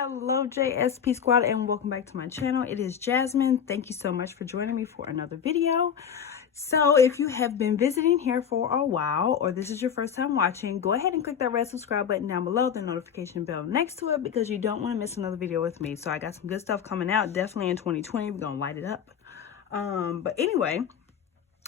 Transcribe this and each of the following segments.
Hello JSP squad and welcome back to my channel. It is Jasmine. Thank you so much for joining me for another video. So if you have been visiting here for a while or this is your first time watching, go ahead and click that red subscribe button down below, the notification bell next to it, because you don't want to miss another video with me. So I got some good stuff coming out definitely in 2020. We're gonna light it up. But anyway,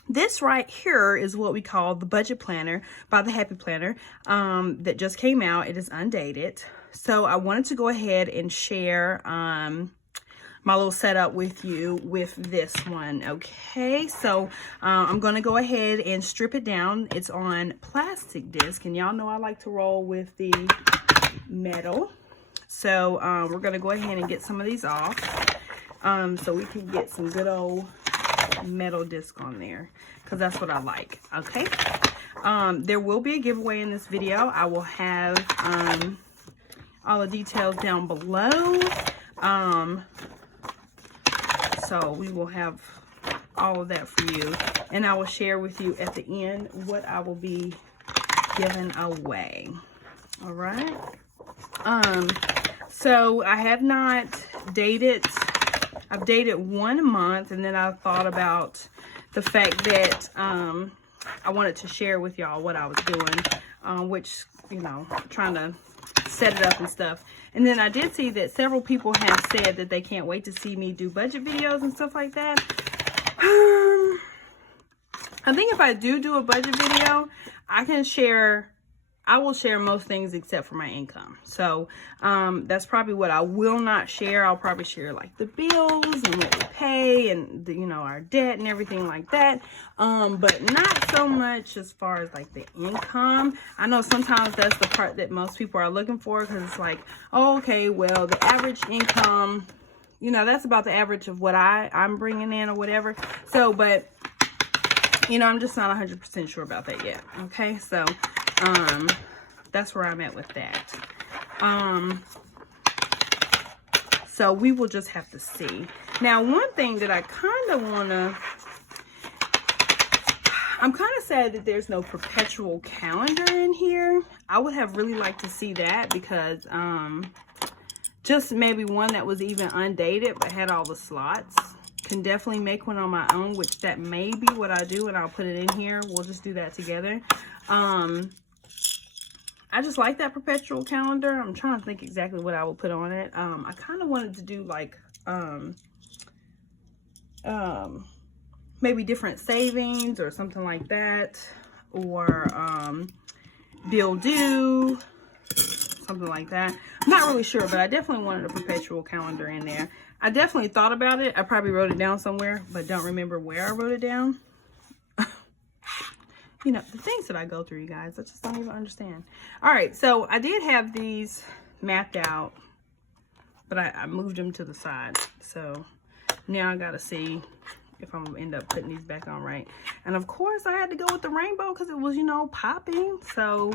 this right here is what we call the budget planner by the Happy Planner that just came out. It is undated. So I wanted to go ahead and share my little setup with you with this one. Okay, so I'm going to go ahead and strip it down. It's on plastic disc, and y'all know I like to roll with the metal. So we're going to go ahead and get some of these off so we can get some good old metal disc on there, because that's what I like. Okay, there will be a giveaway in this video. I will have all the details down below, so we will have all of that for you, and I will share with you at the end what I will be giving away. All right, so I have not dated. I've dated 1 month, and then I thought about the fact that I wanted to share with y'all what I was doing, which, you know, trying to set it up and stuff. And then I did see that several people have said that they can't wait to see me do budget videos and stuff like that. I think if I do a budget video, I will share most things except for my income. So that's probably what I will not share. I'll probably share like the bills and what we pay and the, you know, our debt and everything like that. But not so much as far as like the income. I know sometimes that's the part that most people are looking for, because it's like, oh, okay, well, the average income, you know, that's about the average of what I'm bringing in or whatever. So, but, you know, I'm just not 100% sure about that yet. Okay, so that's where I'm at with that. So we will just have to see. Now, one thing that I kind of want to, I'm kind of sad that there's no perpetual calendar in here. I would have really liked to see that, because just maybe one that was even undated but had all the slots. Can definitely make one on my own, which that may be what I do, and I'll put it in here. We'll just do that together. I just like that perpetual calendar. I'm trying to think exactly what I will put on it. I kind of wanted to do like maybe different savings or something like that, or bill due, something like that. I'm not really sure, but I definitely wanted a perpetual calendar in there. I definitely thought about it. I probably wrote it down somewhere, but don't remember where I wrote it down. You know, the things that I go through, you guys, I just don't even understand. All right, so I did have these mapped out, but I moved them to the side. So now I got to see if I'm going to end up putting these back on right. And of course, I had to go with the rainbow because it was, you know, popping. So,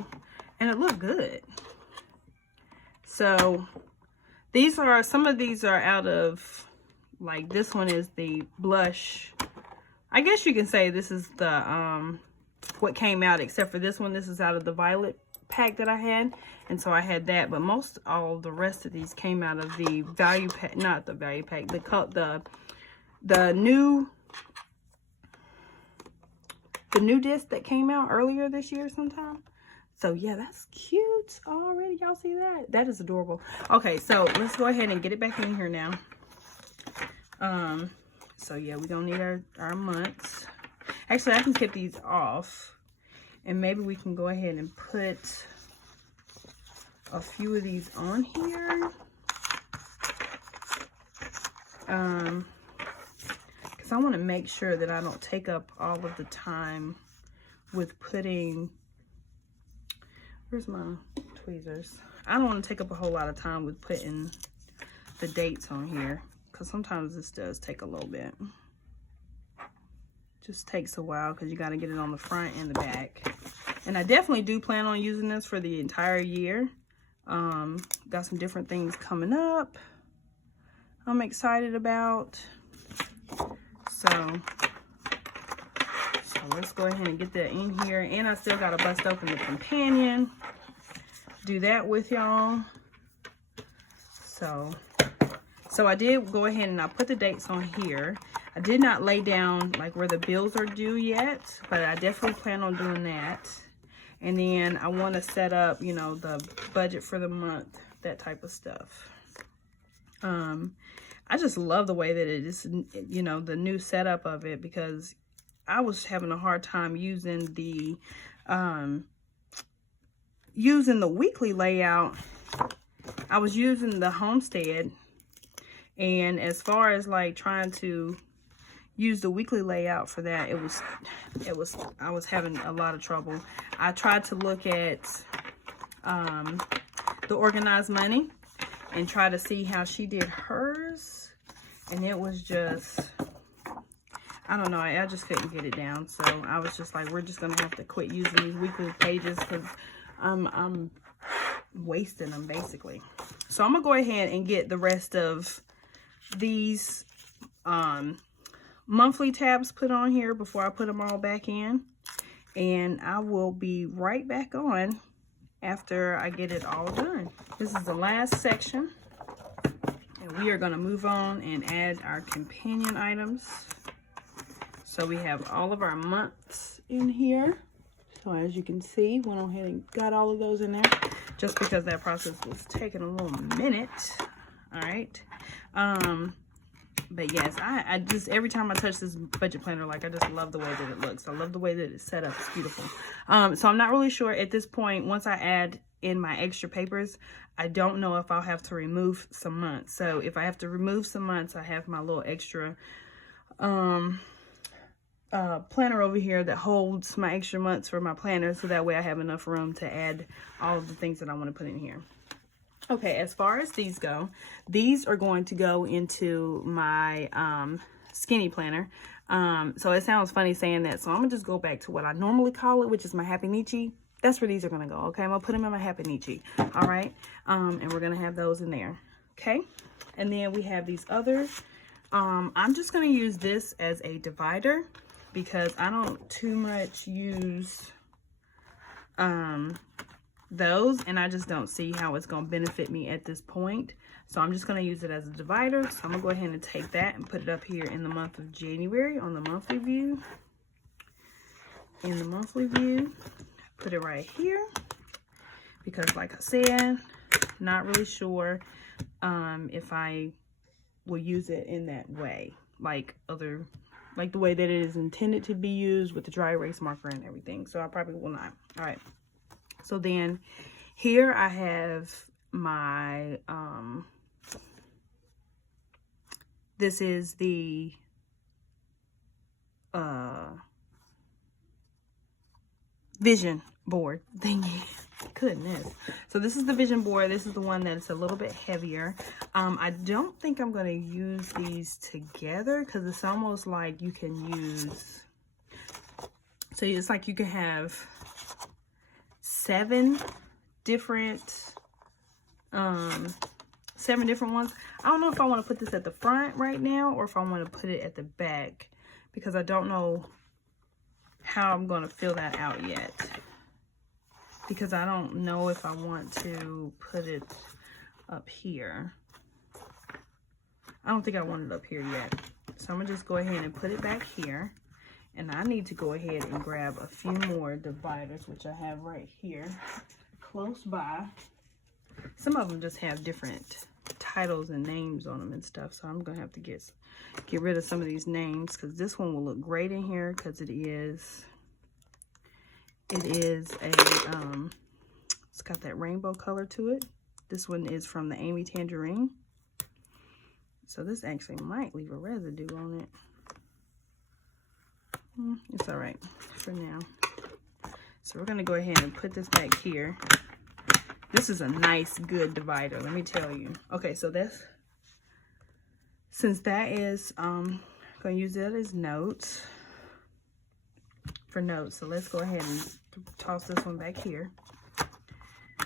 and it looked good. So these are, some of these are out of, like, this one is the blush. I guess you can say this is the, what came out, except for this one. This is out of the violet pack that I had, and so I had that. But most all the rest of these came out of the value pack, not the value pack, the new disc that came out earlier this year sometime. So yeah, that's cute already. Y'all see that? That is adorable. Okay, so let's go ahead and get it back in here now. So yeah, we don't need our months. Actually, I can keep these off, and maybe we can go ahead and put a few of these on here. Because I want to make sure that I don't take up all of the time with putting, where's my tweezers? I don't want to take up a whole lot of time with putting the dates on here, because sometimes this does take a little bit. Just takes a while because you got to get it on the front and the back. And I definitely do plan on using this for the entire year. Got some different things coming up I'm excited about. So let's go ahead and get that in here. And I still got to bust open the companion. Do that with y'all. So I did go ahead and I put the dates on here. I did not lay down like where the bills are due yet, but I definitely plan on doing that. And then I want to set up, you know, the budget for the month, that type of stuff. I just love the way that it is, you know, the new setup of it, because I was having a hard time using the weekly layout. I was using the homestead, and as far as like trying to use the weekly layout for that, I was having a lot of trouble. I tried to look at the Organized Money and try to see how she did hers, and it was just, I don't know, I just couldn't get it down. So I was just like, we're just gonna have to quit using these weekly pages, because I'm wasting them basically. So I'm gonna go ahead and get the rest of these monthly tabs put on here before I put them all back in, and I will be right back on after I get it all done. This is the last section, and we are going to move on and add our companion items. So we have all of our months in here. So as you can see, went on ahead and got all of those in there, just because that process was taking a little minute. All right. But yes, I just, every time I touch this budget planner, like, I just love the way that it looks. I love the way that it's set up. It's beautiful. So I'm not really sure at this point, once I add in my extra papers, I don't know if I'll have to remove some months. So if I have to remove some months, I have my little extra planner over here that holds my extra months for my planner, so that way I have enough room to add all of the things that I want to put in here. Okay, as far as these go, these are going to go into my skinny planner. So it sounds funny saying that, so I'm gonna just go back to what I normally call it, which is my Happy Nietzsche. That's where these are gonna go. Okay, I'm gonna put them in my Happy Nietzsche. All right, and we're gonna have those in there. Okay, and then we have these other. I'm just gonna use this as a divider, because I don't too much use those, and I just don't see how it's going to benefit me at this point. So I'm just going to use it as a divider. So I'm going to go ahead and take that and put it up here in the month of January on the monthly view. In the monthly view, put it right here, because like I said, not really sure if I will use it in that way, like the way that it is intended to be used with the dry erase marker and everything. So I probably will not. All right. So then here I have my, this is the, vision board thingy. Goodness. So this is the vision board. This is the one that's a little bit heavier. I don't think I'm going to use these together, because it's almost like you can use, so it's like you can have 7 different ones. I don't know if I want to put this at the front right now, or if I want to put it at the back, because I don't know how I'm going to fill that out yet, because I don't know if I want to put it up here. I don't think I want it up here yet, so I'm gonna just go ahead and put it back here. And I need to go ahead and grab a few more dividers, which I have right here close by. Some of them just have different titles and names on them and stuff, so I'm gonna have to get rid of some of these names, because this one will look great in here, because it is a it's got that rainbow color to it. This one is from the Amy Tangerine, so this actually might leave a residue on it. It's all right for now. So we're gonna go ahead and put this back here. This is a nice, good divider, let me tell you. Okay, so since that is, I'm gonna use that as notes, for notes. So let's go ahead and toss this one back here.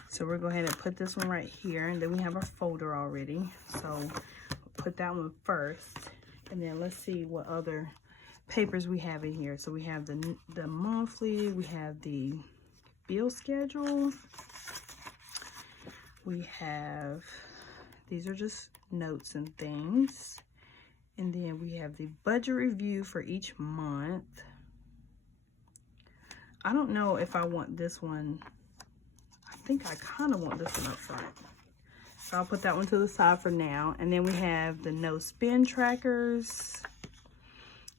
So we're going to go ahead and put this one right here, and then we have our folder already. So we'll put that one first, and then let's see what other papers we have in here. So we have the monthly, we have the bill schedule, we have These are just notes and things. And then we have the budget review for each month. I don't know if I want this one. I think I kind of want this one up front. So I'll put that one to the side for now. And then we have the no spend trackers,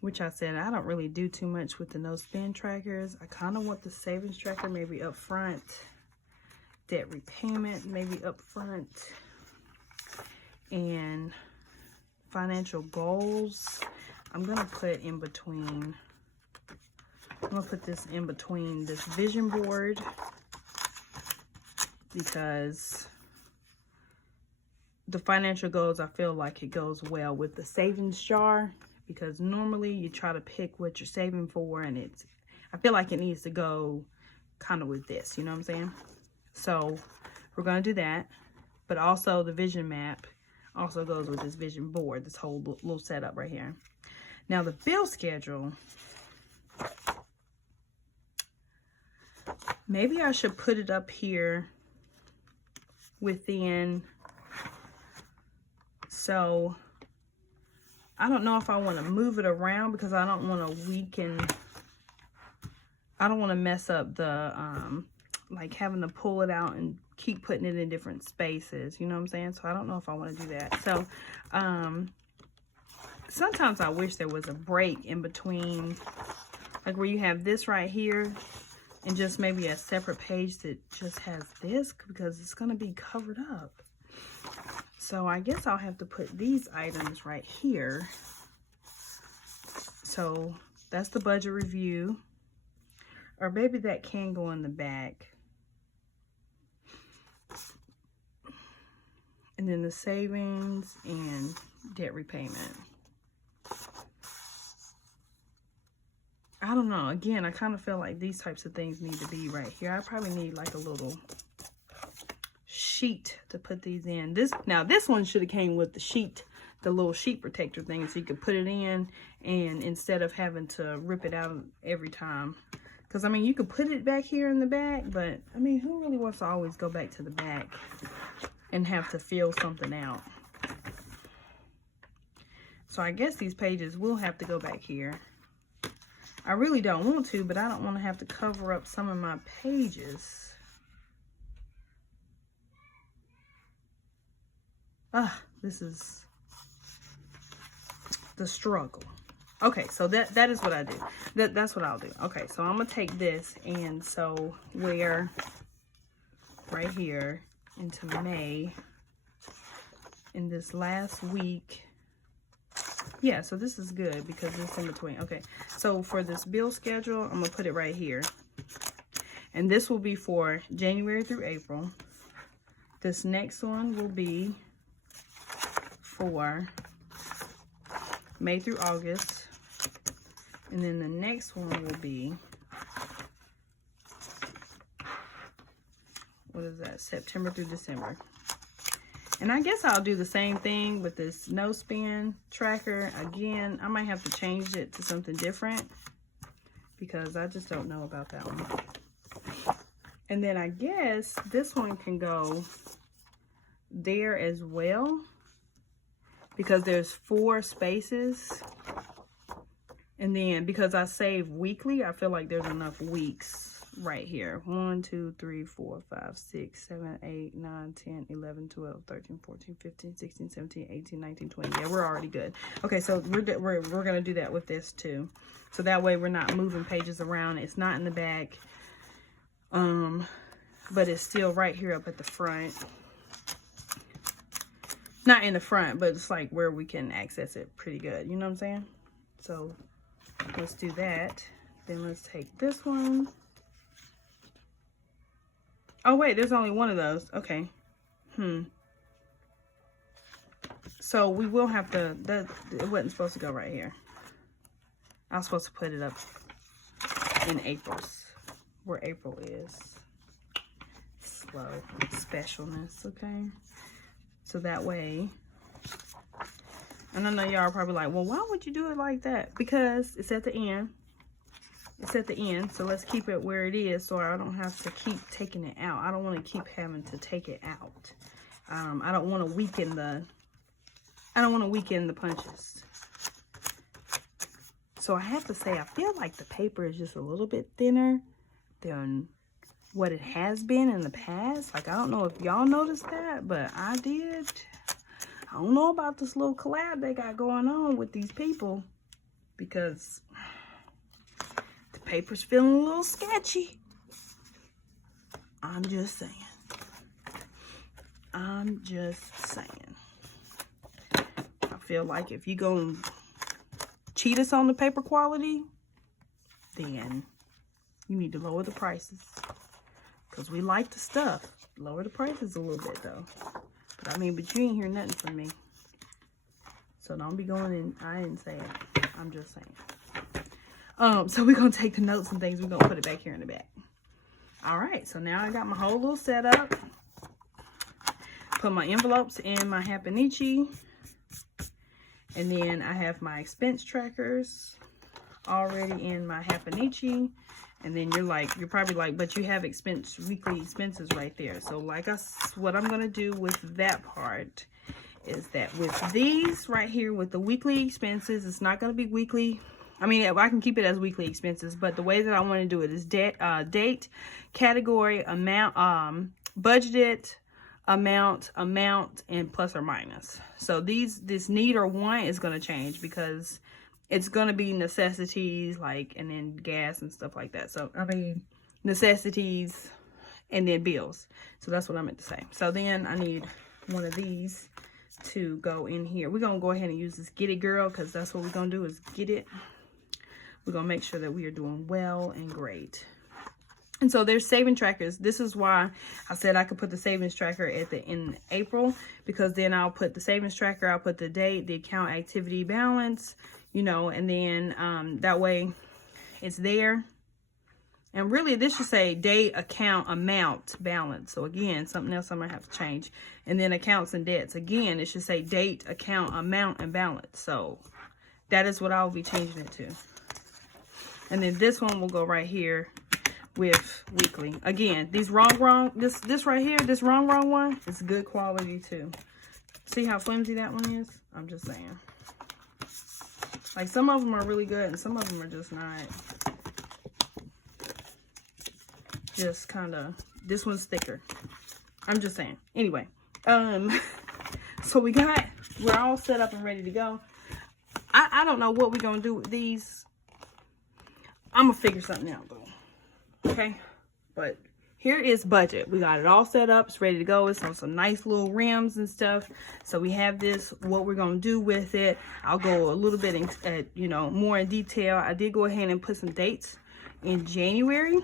which I said I don't really do too much with the no spend trackers. I kind of want the savings tracker maybe up front. Debt repayment maybe up front. And financial goals, I'm going to put in between. I'm going to put this in between this vision board, because the financial goals, I feel like it goes well with the savings jar, because normally you try to pick what you're saving for, and I feel like it needs to go kind of with this, you know what I'm saying? So we're going to do that, but also the vision map also goes with this vision board, this whole little setup right here. Now the bill schedule, maybe I should put it up here within. So I don't know if I want to move it around, because I don't want to weaken, I don't want to mess up the like having to pull it out and keep putting it in different spaces, you know what I'm saying? So I don't know if I want to do that. So sometimes I wish there was a break in between, like where you have this right here and just maybe a separate page that just has this, because it's going to be covered up. So I guess I'll have to put these items right here. So that's the budget review, or maybe that can go in the back. And then the savings and debt repayment. I don't know. Again, I kind of feel like these types of things need to be right here. I probably need like a little sheet to put these in. This one should have came with the sheet, the little sheet protector thing, so you could put it in, and instead of having to rip it out every time. Because I mean, you could put it back here in the back, but I mean, who really wants to always go back to the back and have to fill something out? So I guess these pages will have to go back here. I really don't want to, but I don't want to have to cover up some of my pages. This is the struggle. Okay, so that is what I do. That's what I'll do. Okay, so I'm gonna take this, and so where right here into May, in this last week. Yeah, so this is good because it's in between. Okay, so for this bill schedule, I'm gonna put it right here, and this will be for January through April. This next one will be for May through August, and then the next one will be, what is that, September through December. And I guess I'll do the same thing with this no spend tracker. Again, I might have to change it to something different because I just don't know about that one. And then I guess this one can go there as well, because there's 4 spaces. And then because I save weekly, I feel like there's enough weeks right here. 1, 2, 3, 4, 5, 6, 7, 8, 9, 10, 11, 12, 13, 14, 15, 16, 17, 18, 19, 20. Yeah, we're already good. Okay, so we're going to do that with this too. So that way we're not moving pages around. It's not in the back. But it's still right here up at the front. Not in the front, but it's like where we can access it pretty good. You know what I'm saying? So let's do that. Then let's take this one. Oh wait, there's only one of those. Okay. So we will have to, it wasn't supposed to go right here. I was supposed to put it up in April's, where April is. Slow specialness, okay? So that way, and I know y'all are probably like, well, why would you do it like that? Because it's at the end. It's at the end, so let's keep it where it is so I don't have to keep taking it out. I don't want to keep having to take it out. I don't want to weaken the punches. So I have to say, I feel like the paper is just a little bit thinner than what it has been in the past. Like, I don't know if y'all noticed that, but I did. I don't know about this little collab they got going on with these people, because the paper's feeling a little sketchy. I'm just saying. I'm just saying. I feel like if you go cheat us on the paper quality, then you need to lower the prices, because we like the stuff. Lower the prices a little bit though. But I mean, but you ain't hear nothing from me, so don't be going in. I didn't say it. I'm just saying. So we're gonna take the notes and things. We're gonna put it back here in the back. All right, so now I got my whole little setup. Put my envelopes in my Hapanichi. And then I have my expense trackers already in my Hapanichi. And then you're probably like, but you have weekly expenses right there. So what I'm going to do with that part is that with these right here, with the weekly expenses, it's not going to be weekly. I mean, I can keep it as weekly expenses, but the way that I want to do it is date, category, amount, budgeted, amount, and plus or minus. So this need or want is going to change, because it's going to be necessities, like, and then gas and stuff like that. So, I mean, necessities and then bills. So that's what I meant to say. So then I need one of these to go in here. We're going to go ahead and use this Get It Girl, because that's what we're going to do, is get it. We're going to make sure that we are doing well and great. And so there's saving trackers. This is why I said I could put the savings tracker in April, because then I'll put the savings tracker, I'll put the date, the account activity balance, you know, and then that way it's there. And really this should say date, account, amount, balance. So again, something else I might have to change. And then accounts and debts. Again, it should say date, account, amount, and balance. So that is what I'll be changing it to. And then this one will go right here with weekly. Again, these this right here, this wrong one is good quality too. See how flimsy that one is? I'm just saying. Like, some of them are really good and some of them are just not. Just kind of, this one's thicker. I'm just saying. Anyway, so we're all set up and ready to go. I don't know what we're gonna do with these. I'm gonna figure something out though. Okay, but here is budget. We got it all set up. It's ready to go. It's on some nice little rims and stuff. So we have this, what we're going to do with it. I'll go a little bit more in detail. I did go ahead and put some dates in January.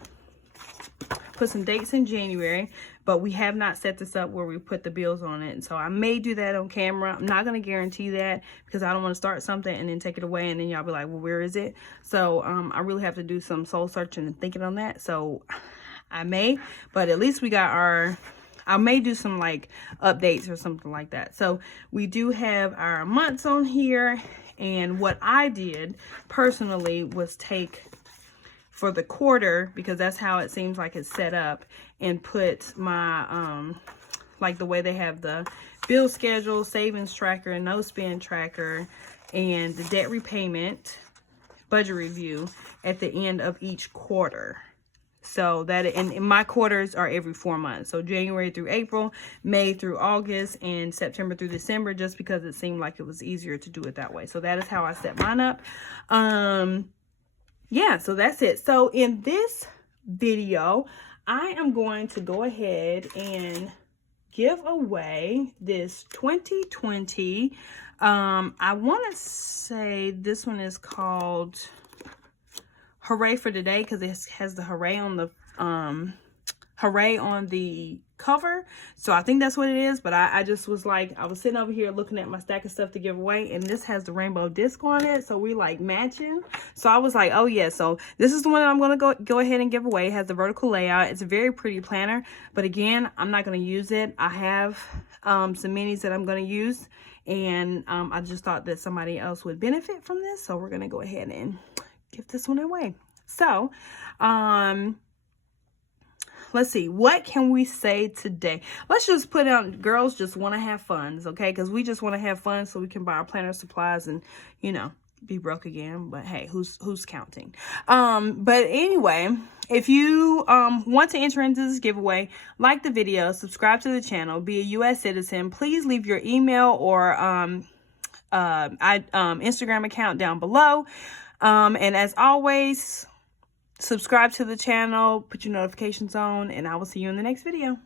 But we have not set this up where we put the bills on it. And so I may do that on camera. I'm not going to guarantee that, because I don't want to start something and then take it away and then y'all be like, well, where is it? So I really have to do some soul searching and thinking on that. So I may, but at least we got I may do some like updates or something like that. So we do have our months on here. And what I did personally was take for the quarter, because that's how it seems like it's set up, and put my, like the way they have the bill schedule, savings tracker, no spend tracker, and the debt repayment budget review at the end of each quarter. So that, and my quarters are every 4 months. So January through April, May through August, and September through December, just because it seemed like it was easier to do it that way. So that is how I set mine up. Yeah, so that's it. So in this video, I am going to go ahead and give away this 2020. I want to say this one is called Hooray for Today, because it has the hooray on the cover. So I think that's what it is. But I just was like, I was sitting over here looking at my stack of stuff to give away, and this has the rainbow disc on it. So we like matching. So I was like, oh yeah, so this is the one that I'm going to go ahead and give away. It has the vertical layout. It's a very pretty planner, but again, I'm not going to use it. I have some minis that I'm going to use, and I just thought that somebody else would benefit from this. So we're going to go ahead and give this one away. So, let's see, what can we say today? Let's just put on, girls just want to have fun, okay? Because we just want to have fun so we can buy our planner supplies and, you know, be broke again. But hey, who's counting? But anyway, if you want to enter into this giveaway, like the video, subscribe to the channel, be a U.S. citizen. Please leave your email or Instagram account down below. And as always, subscribe to the channel, put your notifications on, and I will see you in the next video.